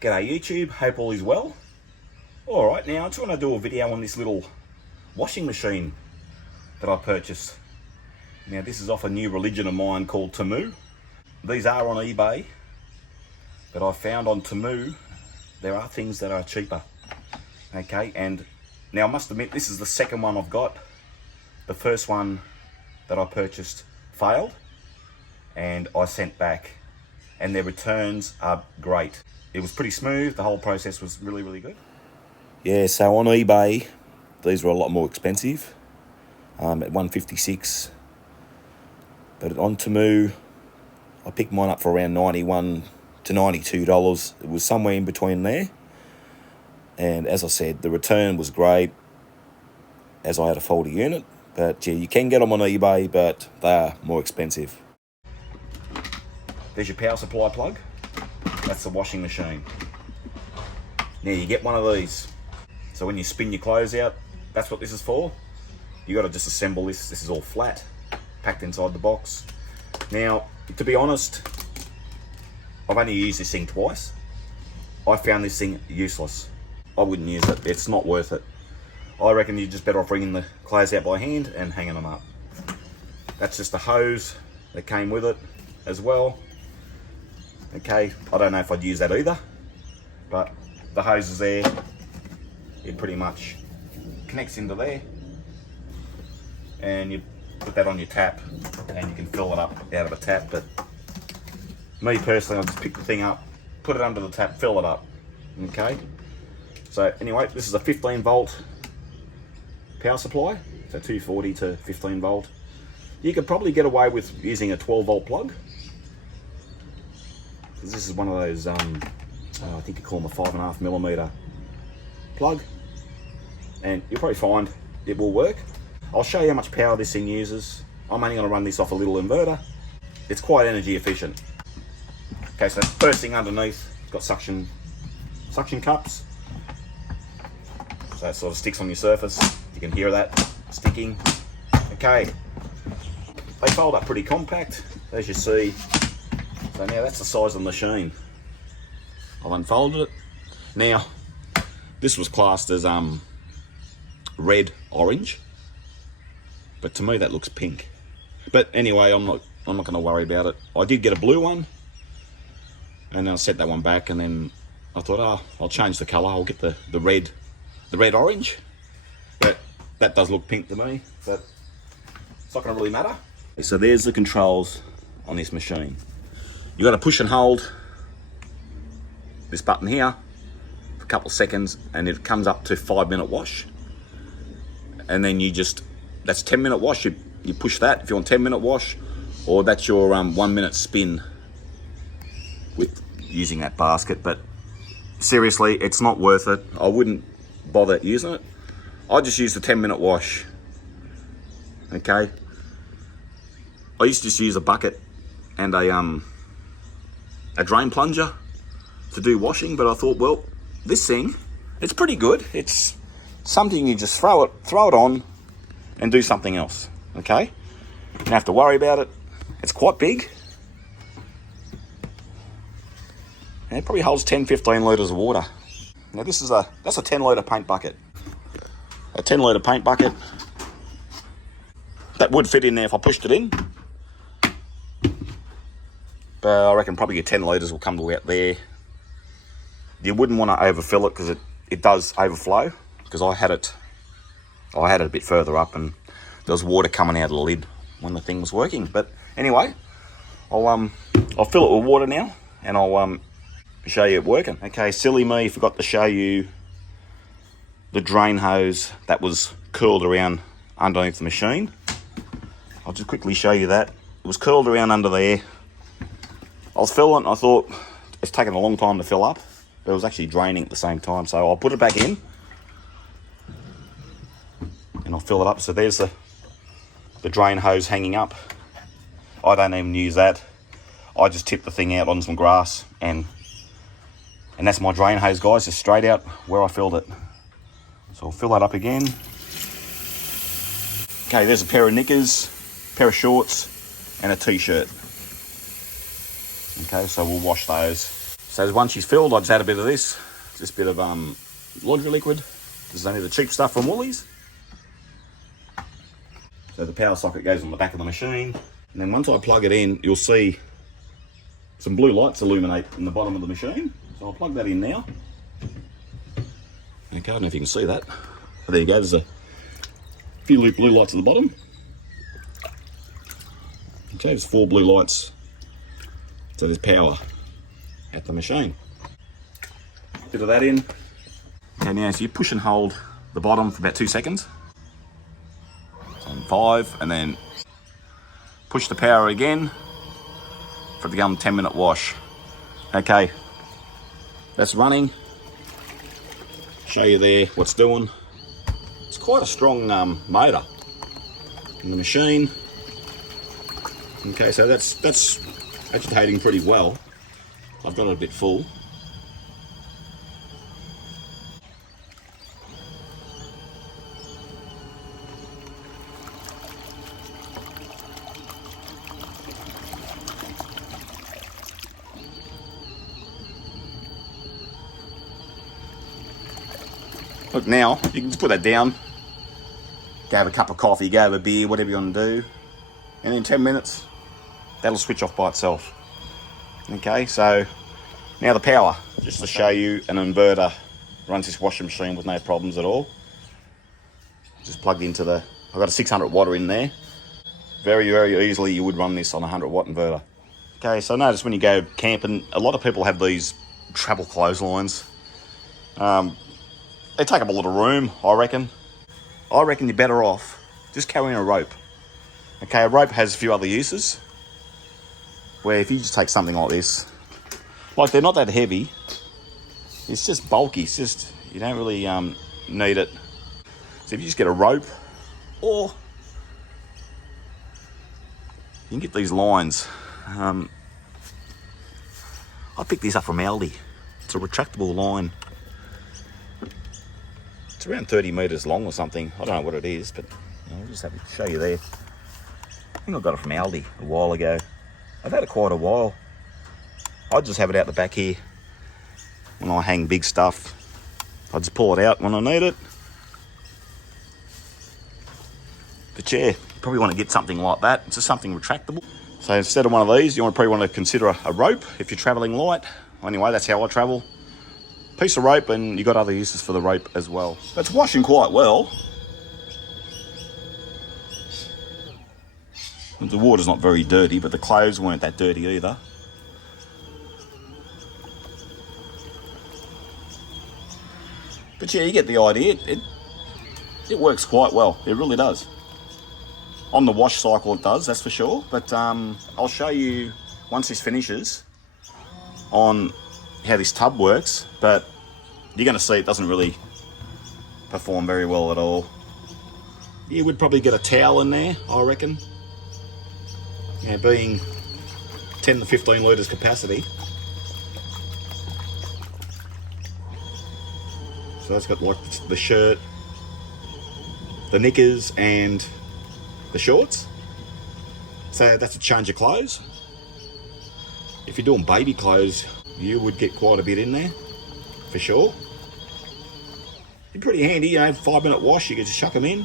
G'day YouTube, hope all is well. Alright, now I just want to do a video on this little washing machine that I purchased. Now this is off a new religion of mine called Temu. These are on eBay, but I found on Temu there are things that are cheaper. Okay, and now I must admit this is the second one I've got. The first one that I purchased failed and I sent back, and their returns are great. It was pretty smooth, the whole process was really good. Yeah, so on eBay, these were a lot more expensive, at $156. But on Temu, I picked mine up for around $91 to $92. It was somewhere in between there. And as I said, the return was great, as I had a faulty unit. But yeah, you can get them on eBay, but they are more expensive. There's your power supply plug. That's the washing machine. Now you get one of these. So when you spin your clothes out, that's what this is for. You got to just assemble this. This is all flat, packed inside the box. Now, to be honest, I've only used this thing twice. I found this thing useless. I wouldn't use it. It's not worth it. I reckon you're just better off bringing the clothes out by hand and hanging them up. That's just the hose that came with it as well. Okay, I don't know if I'd use that either, but the hose is there. It pretty much connects into there, and you put that on your tap and you can fill it up out of a tap. But me personally, I'll just pick the thing up, put it under the tap, fill it up. Okay, so anyway, this is a 15 volt power supply, so 240 to 15 volt. You could probably get away with using a 12 volt plug, because this is one of those, I think you call them a 5.5mm plug, and you'll probably find it will work. I'll show you how much power this thing uses. I'm only going to run this off a little inverter. It's quite energy efficient. Okay, so first thing underneath, it's got suction cups, so it sort of sticks on your surface. You can hear that sticking. Okay, they fold up pretty compact, as you see. So now that's the size of the machine. I've unfolded it. Now, this was classed as red orange, but to me that looks pink. But anyway, I'm not going to worry about it. I did get a blue one, and I set that one back, and then I thought, I'll change the colour. I'll get the red orange. But that does look pink to me, but it's not going to really matter. So there's the controls on this machine. You got to push and hold this button here for a couple of seconds, and it comes up to 5-minute wash. And then that's 10-minute wash. You push that if you want 10-minute wash, or that's your 1-minute spin with using that basket. But seriously, it's not worth it. I wouldn't bother using it. I just use the 10-minute wash. Okay. I used to just use a bucket and a drain plunger to do washing, but I thought, well, this thing, it's pretty good. It's something you just throw it on and do something else. Okay. You don't have to worry about it. It's quite big. And it probably holds 10-15 litres of water. Now that's a 10-litre paint bucket. A 10-litre paint bucket. That would fit in there if I pushed it in. But I reckon probably your 10 litres will come to out there. You wouldn't want to overfill it, because it does overflow. Because I had it a bit further up, and there was water coming out of the lid when the thing was working. But anyway, I'll fill it with water now, and I'll show you it working. Okay, silly me, forgot to show you the drain hose that was curled around underneath the machine. I'll just quickly show you that. It was curled around under there. I was filling, I thought it's taken a long time to fill up, but it was actually draining at the same time. So I'll put it back in and I'll fill it up. So there's the drain hose hanging up. I don't even use that. I just tip the thing out on some grass, and that's my drain hose, guys, just straight out where I filled it. So I'll fill that up again. Okay, there's a pair of knickers, pair of shorts, and a t-shirt. Okay, so we'll wash those. So once she's filled, I just add a bit of this, just a bit of laundry liquid. This is only the cheap stuff from Woolies. So the power socket goes on the back of the machine. And then once I plug it in, you'll see some blue lights illuminate in the bottom of the machine. So I'll plug that in now. Okay, I don't know if you can see that. But there you go, there's a few blue lights at the bottom. Okay, there's 4 blue lights. So there's power at the machine. Bit of that in. Okay, now so you push and hold the bottom for about 2 seconds. And 5, and then push the power again for it to become 10-minute wash. Okay, that's running. Show you there what's doing. It's quite a strong motor in the machine. Okay, so that's agitating pretty well. I've got it a bit full. Look, now you can just put that down, go have a cup of coffee, go have a beer, whatever you want to do, and in 10 minutes that'll switch off by itself. Okay, so now the power, just to show you, an inverter runs this washing machine with no problems at all. Just plugged into the, I've got a 600 watt in there. Very, very easily you would run this on a 100 watt inverter. Okay, so notice when you go camping, a lot of people have these travel clotheslines. They take up a lot of room, I reckon. I reckon you're better off just carrying a rope. Okay, a rope has a few other uses, where if you just take something like this, like they're not that heavy, it's just bulky, it's just, you don't really need it. So if you just get a rope, or you can get these lines. I picked this up from Aldi. It's a retractable line. It's around 30 metres long or something. I don't know what it is, but I'll just have to show you there. I think I got it from Aldi a while ago. I've had it quite a while. I just have it out the back here when I hang big stuff. I just pull it out when I need it. But yeah, you probably want to get something like that. It's just something retractable. So instead of one of these, you probably want to consider a rope if you're travelling light. Anyway, that's how I travel. Piece of rope, and you got other uses for the rope as well. It's washing quite well. The water's not very dirty, but the clothes weren't that dirty either. But yeah, you get the idea. It works quite well. It really does. On the wash cycle it does, that's for sure. But I'll show you once this finishes on how this tub works, but you're going to see it doesn't really perform very well at all. You would probably get a towel in there, I reckon. Yeah, being 10 to 15 litres capacity. So that's got like the shirt, the knickers and the shorts. So that's a change of clothes. If you're doing baby clothes, you would get quite a bit in there, for sure. You're pretty handy, 5-minute wash, you can just chuck them in.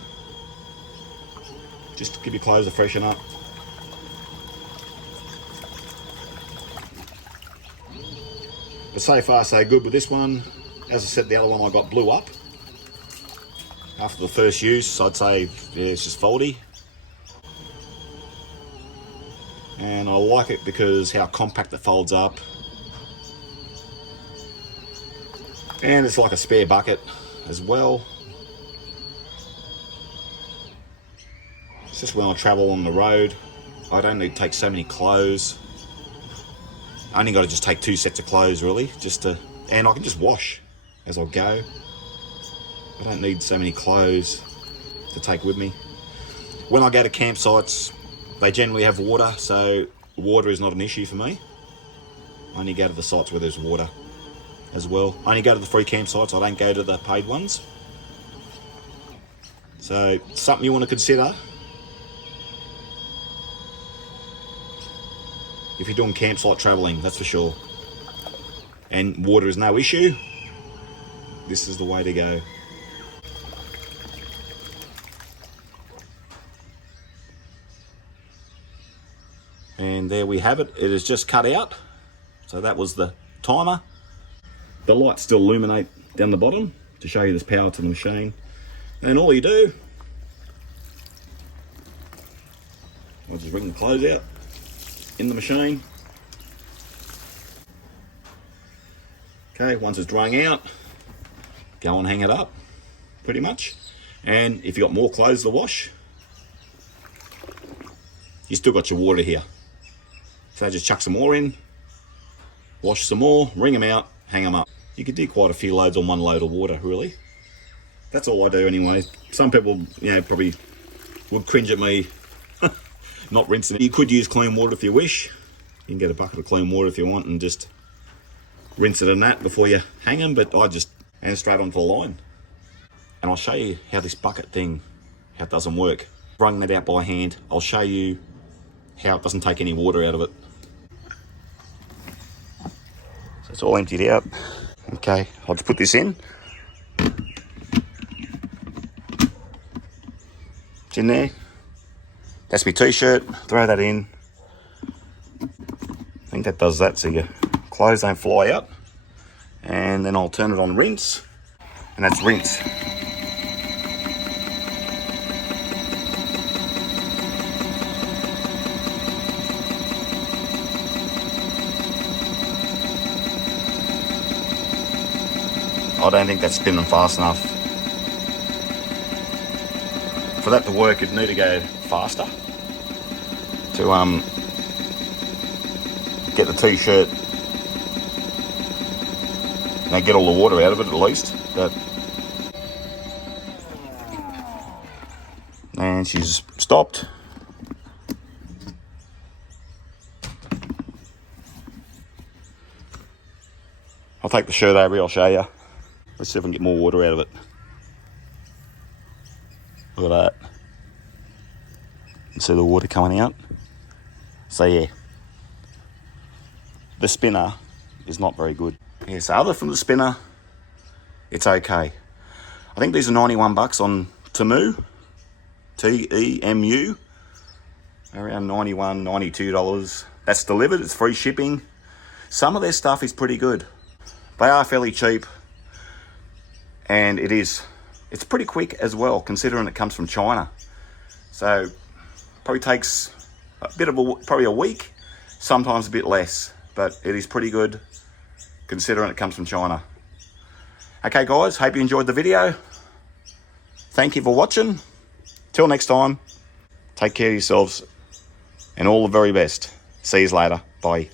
Just to give your clothes a freshen up. But so far so good with this one. As I said, the other one I got blew up. After the first use, I'd say, yeah, it's just faulty. And I like it because how compact it folds up. And it's like a spare bucket as well. It's just when I travel on the road, I don't need to take so many clothes. I only got to just take 2 sets of clothes really, and I can just wash as I go. I don't need so many clothes to take with me. When I go to campsites, they generally have water, so water is not an issue for me. I only go to the sites where there's water as well. I only go to the free campsites, I don't go to the paid ones. So, something you want to consider if you're doing campsite travelling, that's for sure. and water is no issue, this is the way to go. And there we have it. It is just cut out. So that was the timer. The lights still illuminate down the bottom to show you there's power to the machine. And all you do, I'll just bring the clothes out in the machine. Okay, once it's drying out, go and hang it up, pretty much. And if you've got more clothes to wash, you still got your water here. So just chuck some more in, wash some more, wring them out, hang them up. You could do quite a few loads on one load of water, really. That's all I do anyway. Some people, probably would cringe at me not rinsing it. You could use clean water if you wish. You can get a bucket of clean water if you want and just rinse it in that before you hang them, but I just hang straight onto the line. And I'll show you how this bucket thing, how it doesn't work. Wrung that out by hand. I'll show you how it doesn't take any water out of it. So it's all emptied out. Okay, I'll just put this in. It's in there. That's my t-shirt, throw that in. I think that does that so your clothes don't fly out. And then I'll turn it on rinse, and that's rinse. I don't think that's spinning fast enough. For that to work, it'd need to go faster to get the t-shirt, get all the water out of it at least. And she's stopped. I'll take the shirt over here, I'll show you. Let's see if I can get more water out of it. Look at that. You see the water coming out? So yeah, the spinner is not very good. Yeah, so other from the spinner, it's okay. I think these are 91 bucks on Temu, T-E-M-U, around $91, $92. That's delivered, it's free shipping. Some of their stuff is pretty good. They are fairly cheap, and it's pretty quick as well, considering it comes from China. So probably takes probably a week, sometimes a bit less, but it is pretty good considering it comes from China. Okay guys, hope you enjoyed the video. Thank you for watching. Till next time, take care of yourselves and all the very best. See you later. Bye.